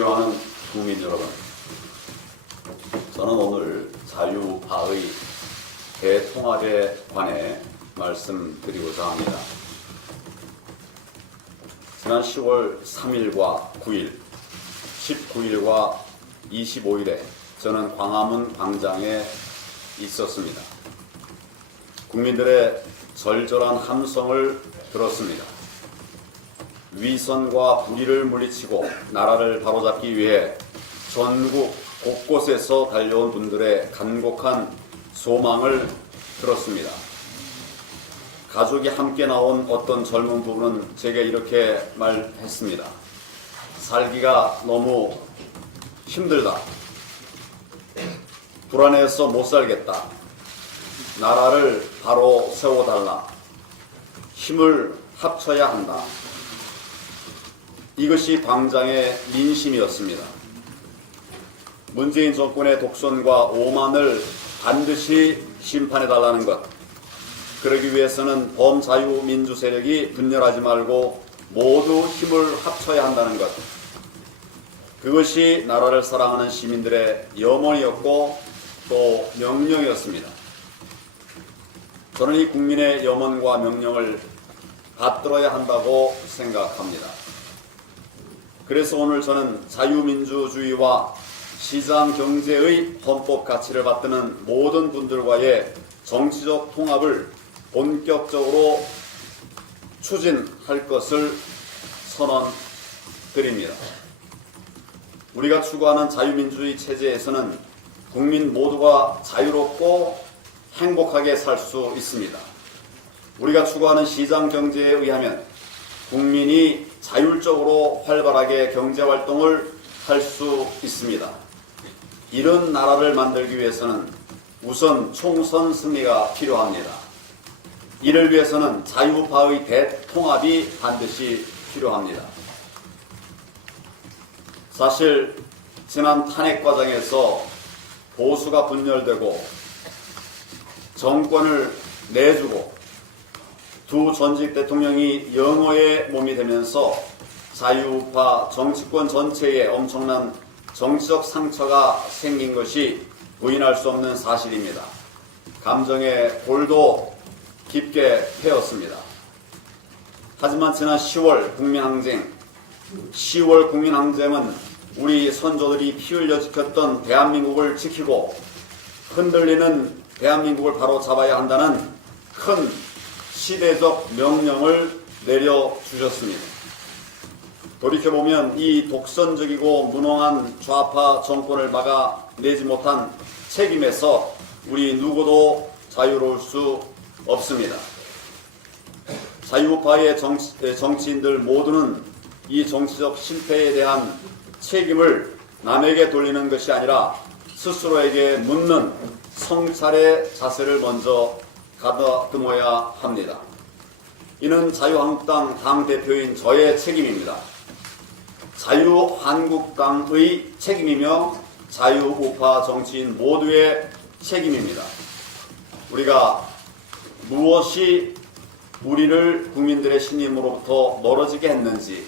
존경하는 국민 여러분, 저는 오늘 자유파의 대통합에 관해 말씀드리고자 합니다. 지난 10월 3일과 9일, 19일과 25일에 저는 광화문 광장에 있었습니다. 국민들의 절절한 함성을 들었습니다. 위선과 불의를 물리치고 나라를 바로잡기 위해 전국 곳곳에서 달려온 분들의 간곡한 소망을 들었습니다. 가족이 함께 나온 어떤 젊은 부부는 제게 이렇게 말했습니다. 살기가 너무 힘들다. 불안해서 못 살겠다. 나라를 바로 세워달라. 힘을 합쳐야 한다. 이것이 광장의 민심이었습니다. 문재인 정권의 독선과 오만을 반드시 심판해달라는 것, 그러기 위해서는 범자유민주 세력이 분열하지 말고 모두 힘을 합쳐야 한다는 것, 그것이 나라를 사랑하는 시민들의 염원이었고 또 명령이었습니다. 저는 이 국민의 염원과 명령을 받들어야 한다고 생각합니다. 그래서 오늘 저는 자유민주주의와 시장 경제의 헌법 가치를 받드는 모든 분들과의 정치적 통합을 본격적으로 추진할 것을 선언드립니다. 우리가 추구하는 자유민주주의 체제에서는 국민 모두가 자유롭고 행복하게 살 수 있습니다. 우리가 추구하는 시장 경제에 의하면 국민이 자율적으로 활발하게 경제활동을 할 수 있습니다. 이런 나라를 만들기 위해서는 우선 총선 승리가 필요합니다. 이를 위해서는 자유파의 대통합이 반드시 필요합니다. 사실 지난 탄핵 과정에서 보수가 분열되고 정권을 내주고 두 전직 대통령이 영어의 몸이 되면서 자유파 정치권 전체에 엄청난 정치적 상처가 생긴 것이 부인할 수 없는 사실입니다. 감정의 골도 깊게 패였습니다. 하지만 지난 10월 국민항쟁은 우리 선조들이 피 흘려 지켰던 대한민국을 지키고 흔들리는 대한민국을 바로 잡아야 한다는 큰 시대적 명령을 내려주셨습니다. 돌이켜보면 이 독선적이고 무능한 좌파 정권을 막아내지 못한 책임에서 우리 누구도 자유로울 수 없습니다. 자유파의 정치인들 모두는 이 정치적 실패에 대한 책임을 남에게 돌리는 것이 아니라 스스로에게 묻는 성찰의 자세를 먼저 가다듬어야 합니다. 이는 자유한국당 당대표인 저의 책임입니다. 자유한국당의 책임이며 자유우파 정치인 모두의 책임입니다. 우리가 무엇이 우리를 국민들의 신임으로부터 멀어지게 했는지,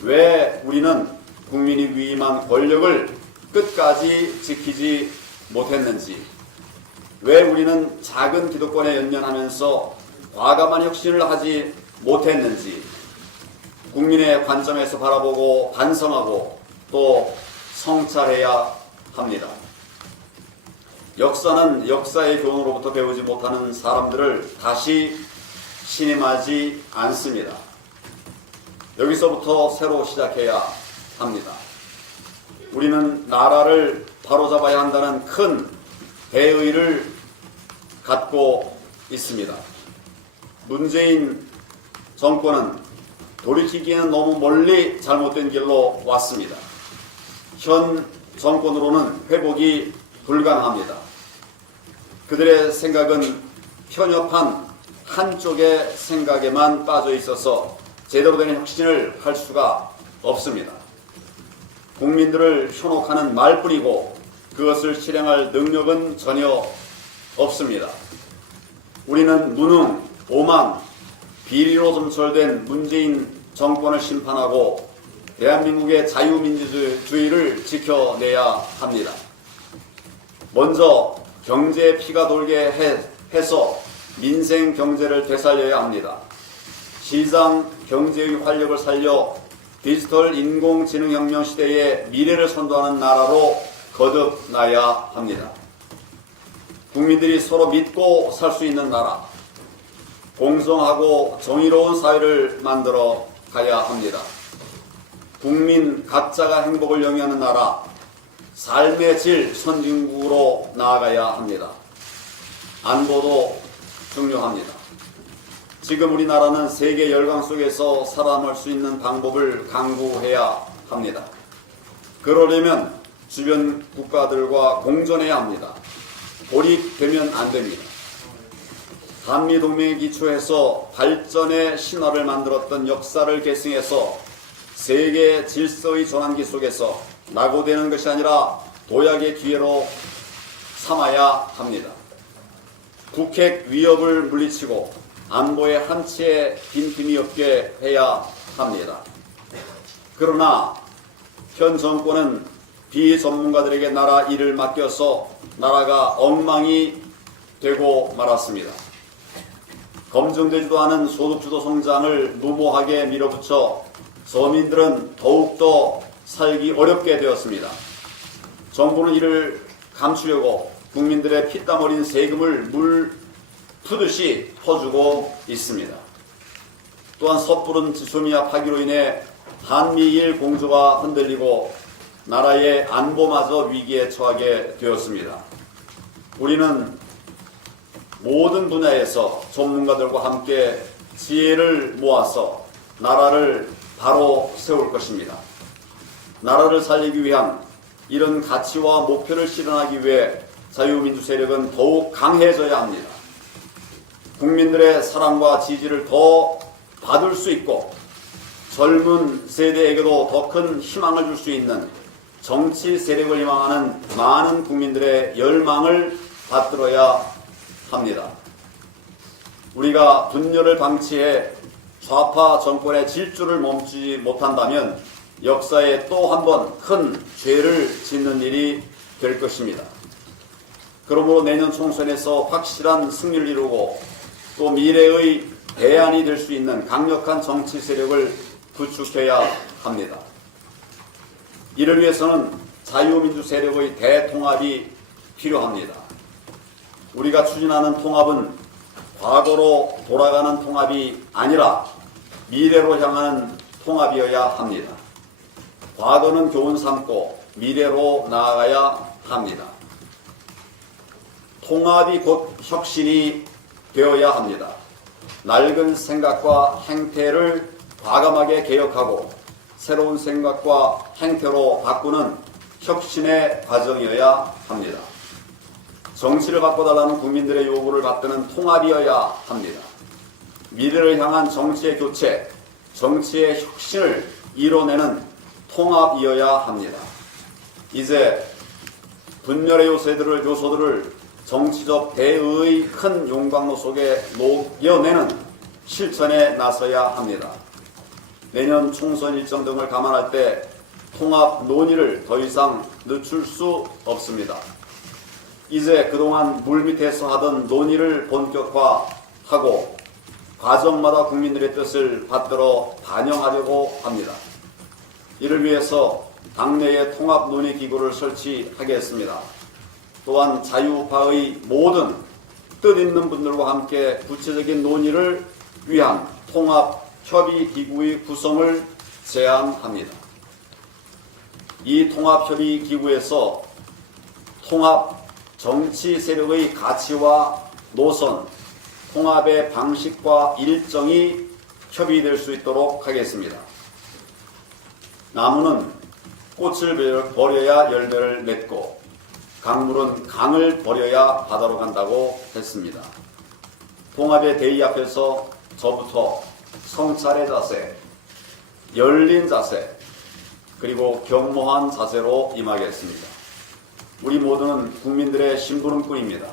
왜 우리는 국민이 위임한 권력을 끝까지 지키지 못했는지, 왜 우리는 작은 기득권에 연연하면서 과감한 혁신을 하지 못했는지 국민의 관점에서 바라보고 반성하고 또 성찰해야 합니다. 역사는 역사의 교훈으로부터 배우지 못하는 사람들을 다시 신임하지 않습니다. 여기서부터 새로 시작해야 합니다. 우리는 나라를 바로잡아야 한다는 큰 대의를 갖고 있습니다. 문재인 정권은 돌이키기에는 너무 멀리 잘못된 길로 왔습니다. 현 정권으로는 회복이 불가능합니다. 그들의 생각은 편협한 한쪽의 생각에만 빠져 있어서 제대로 된 혁신을 할 수가 없습니다. 국민들을 현혹하는 말뿐이고 그것을 실행할 능력은 전혀 없습니다. 우리는 무능, 오만, 비리로 점철된 문재인 정권을 심판하고 대한민국의 자유민주주의를 지켜내야 합니다. 먼저 경제에 피가 돌게 해서 민생 경제를 되살려야 합니다. 시장 경제의 활력을 살려 디지털 인공지능혁명 시대의 미래를 선도하는 나라로 거듭나야 합니다. 국민들이 서로 믿고 살 수 있는 나라, 공정하고 정의로운 사회를 만들어 가야 합니다. 국민 각자가 행복을 영위하는 나라, 삶의 질 선진국으로 나아가야 합니다. 안보도 중요합니다. 지금 우리나라는 세계 열강 속에서 살아남을 수 있는 방법을 강구해야 합니다. 그러려면 주변 국가들과 공존해야 합니다. 고립되면 안 됩니다. 한미동맹에 기초해서 발전의 신화를 만들었던 역사를 계승해서 세계 질서의 전환기 속에서 낙오되는 것이 아니라 도약의 기회로 삼아야 합니다. 북핵 위협을 물리치고 안보의 한치의 빈틈이 없게 해야 합니다. 그러나 현 정권은 비전문가들에게 나라 일을 맡겨서 나라가 엉망이 되고 말았습니다. 검증되지도 않은 소득주도 성장을 무모하게 밀어붙여 서민들은 더욱더 살기 어렵게 되었습니다. 정부는 이를 감추려고 국민들의 피땀 어린 세금을 물 푸듯이 퍼주고 있습니다. 또한 섣부른 지소미아 파기로 인해 한미일 공조가 흔들리고 나라의 안보마저 위기에 처하게 되었습니다. 우리는 모든 분야에서 전문가들과 함께 지혜를 모아서 나라를 바로 세울 것입니다. 나라를 살리기 위한 이런 가치와 목표를 실현하기 위해 자유민주 세력은 더욱 강해져야 합니다. 국민들의 사랑과 지지를 더 받을 수 있고 젊은 세대에게도 더 큰 희망을 줄 수 있는 정치 세력을 희망하는 많은 국민들의 열망을 받들어야 합니다. 우리가 분열을 방치해 좌파 정권의 질주를 멈추지 못한다면 역사에 또 한 번 큰 죄를 짓는 일이 될 것입니다. 그러므로 내년 총선에서 확실한 승리를 이루고 또 미래의 대안이 될 수 있는 강력한 정치 세력을 구축해야 합니다. 이를 위해서는 자유민주 세력의 대통합이 필요합니다. 우리가 추진하는 통합은 과거로 돌아가는 통합이 아니라 미래로 향하는 통합이어야 합니다. 과거는 교훈 삼고 미래로 나아가야 합니다. 통합이 곧 혁신이 되어야 합니다. 낡은 생각과 행태를 과감하게 개혁하고 새로운 생각과 행태로 바꾸는 혁신의 과정이어야 합니다. 정치를 바꿔달라는 국민들의 요구를 받드는 통합이어야 합니다. 미래를 향한 정치의 교체, 정치의 혁신을 이뤄내는 통합이어야 합니다. 이제 분열의 요소들을 정치적 대의의 큰 용광로 속에 녹여내는 실천에 나서야 합니다. 내년 총선 일정 등을 감안할 때 통합 논의를 더 이상 늦출 수 없습니다. 이제 그동안 물밑에서 하던 논의를 본격화하고 과정마다 국민들의 뜻을 받들어 반영하려고 합니다. 이를 위해서 당내에 통합 논의 기구를 설치하겠습니다. 또한 자유우파의 모든 뜻 있는 분들과 함께 구체적인 논의를 위한 통합 협의 기구의 구성을 제안합니다. 이 통합 협의 기구에서 통합 정치 세력의 가치와 노선, 통합의 방식과 일정이 협의될 수 있도록 하겠습니다. 나무는 꽃을 버려야 열매를 맺고 강물은 강을 버려야 바다로 간다고 했습니다. 통합의 대의 앞에서 저부터 성찰의 자세, 열린 자세, 그리고 겸허한 자세로 임하겠습니다. 우리 모두는 국민들의 심부름꾼입니다.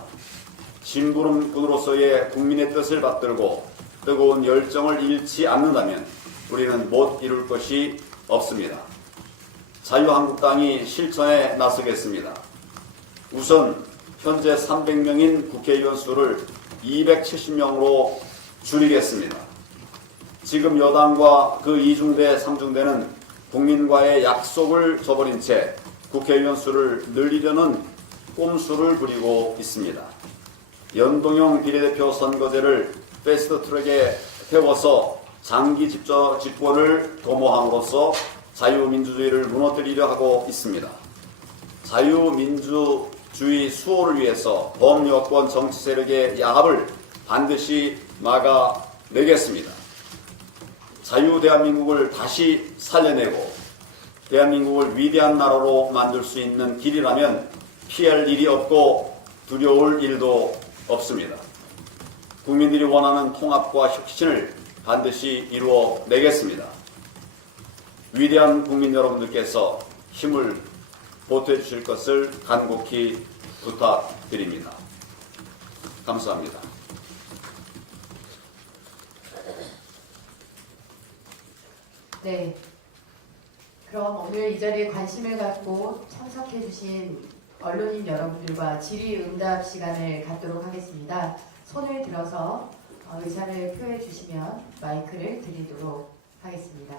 심부름꾼으로서의 국민의 뜻을 받들고 뜨거운 열정을 잃지 않는다면 우리는 못 이룰 것이 없습니다. 자유한국당이 실천에 나서겠습니다. 우선 현재 300명인 국회의원 수를 270명으로 줄이겠습니다. 지금 여당과 그 2중대, 3중대는 국민과의 약속을 저버린 채 국회의원 수를 늘리려는 꼼수를 부리고 있습니다. 연동형 비례대표 선거제를 패스트트랙에 태워서 장기 집권을 도모함으로써 자유민주주의를 무너뜨리려 하고 있습니다. 자유민주주의 수호를 위해서 범여권 정치 세력의 야합을 반드시 막아내겠습니다. 자유대한민국을 다시 살려내고 대한민국을 위대한 나라로 만들 수 있는 길이라면 피할 일이 없고 두려울 일도 없습니다. 국민들이 원하는 통합과 혁신을 반드시 이루어내겠습니다. 위대한 국민 여러분들께서 힘을 보태주실 것을 간곡히 부탁드립니다. 감사합니다. 네. 그럼 오늘 이 자리에 관심을 갖고 참석해 주신 언론인 여러분들과 질의응답 시간을 갖도록 하겠습니다. 손을 들어서 의사를 표해 주시면 마이크를 드리도록 하겠습니다.